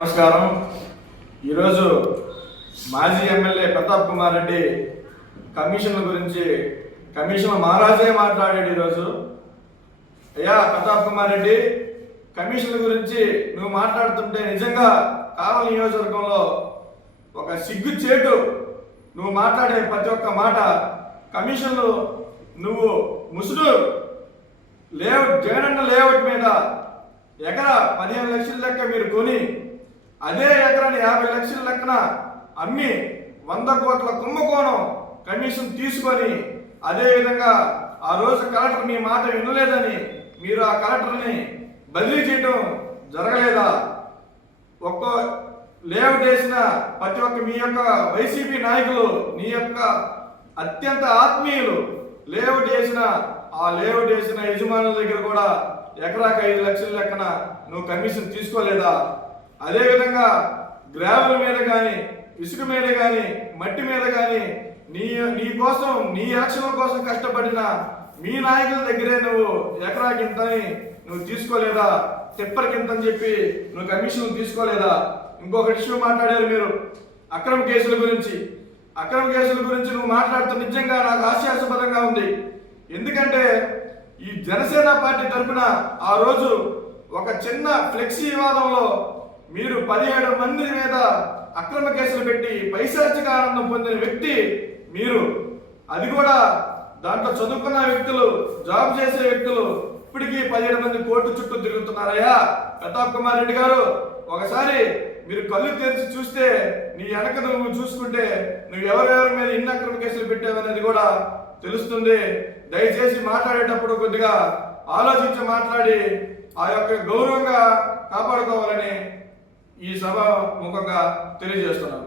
నమస్కారం. ఈరోజు మాజీ ఎమ్మెల్యే ప్రతాప్ కుమార్ రెడ్డి కమిషన్ల గురించి కమిషన్ మహారాజే మాట్లాడాడు. ఈరోజు అయ్యా ప్రతాప్ కుమార్ రెడ్డి, కమిషన్ల గురించి నువ్వు మాట్లాడుతుంటే నిజంగా కావలి నియోజకవర్గంలో ఒక సిగ్గు చేటు. నువ్వు మాట్లాడే ప్రతి ఒక్క మాట కమిషన్లు, నువ్వు ముసుడు లేఅవుట్ జగనన్న లేఅవుట్ మీద ఎకరా 15 లక్షల లెక్క మీరు కొని అదే ఎకరాన్ని 50 లక్షల లెక్కన అమ్మి 100 కోట్ల కుంభకోణం కమిషన్ తీసుకొని, అదేవిధంగా ఆ రోజు కలెక్టర్ మీ మాట వినలేదని మీరు ఆ కలెక్టర్ని బదిలీ చేయడం జరగలేదా? ఒక్కో లేఅవుట్ వేసిన ప్రతి ఒక్క మీ యొక్క వైసీపీ నాయకులు, నీ యొక్క అత్యంత ఆత్మీయులు లేఅవుట్ వేసిన ఆ లేఅవుట్ వేసిన యజమానుల దగ్గర కూడా ఎకరాకి 5 లక్షల లెక్కన నువ్వు కమిషన్ తీసుకోలేదా? అదేవిధంగా గ్రావెల్ మీద కానీ, ఇసుక మీద కానీ, మట్టి మీద కానీ నీ కోసం, నీ ఎలక్షన్ల కోసం కష్టపడిన మీ నాయకుల దగ్గరే నువ్వు ఎకరాకి ఇంతని నువ్వు తీసుకోలేదా? టిప్పర్కి ఇంతని చెప్పి నువ్వు కమిషన్ తీసుకోలేదా? ఇంకొక ఇష్యూ మాట్లాడారు మీరు, అక్రమ కేసుల గురించి. అక్రమ కేసుల గురించి నువ్వు మాట్లాడుతూ నిజంగా నాకు హాస్యాస్పదంగా ఉంది. ఎందుకంటే ఈ జనసేన పార్టీ తరఫున ఆ రోజు ఒక చిన్న ఫ్లెక్సీ వివాదంలో మీరు 17 మంది మీద అక్రమ కేసులు పెట్టి పైశాచిక ఆనందం పొందిన వ్యక్తి మీరు. అది కూడా దాంట్లో చదువుకున్న వ్యక్తులు, జాబ్ చేసే వ్యక్తులు ఇప్పటికీ 17 మంది కోర్టు చుట్టూ తిరుగుతున్నారయ్యా. ప్రతాప్ కుమార్ రెడ్డి గారు, ఒకసారి మీరు కళ్ళు తెరిచి చూస్తే, నీ వెనక నువ్వు చూసుకుంటే నువ్వు ఎవరెవరి మీద ఇన్ని అక్రమ కేసులు పెట్టావనేది కూడా తెలుస్తుంది. దయచేసి మాట్లాడేటప్పుడు కొద్దిగా ఆలోచించి మాట్లాడి ఆ యొక్క గౌరవంగా కాపాడుకోవాలని ఈ సభ ముఖంగా తెలియజేస్తున్నాను.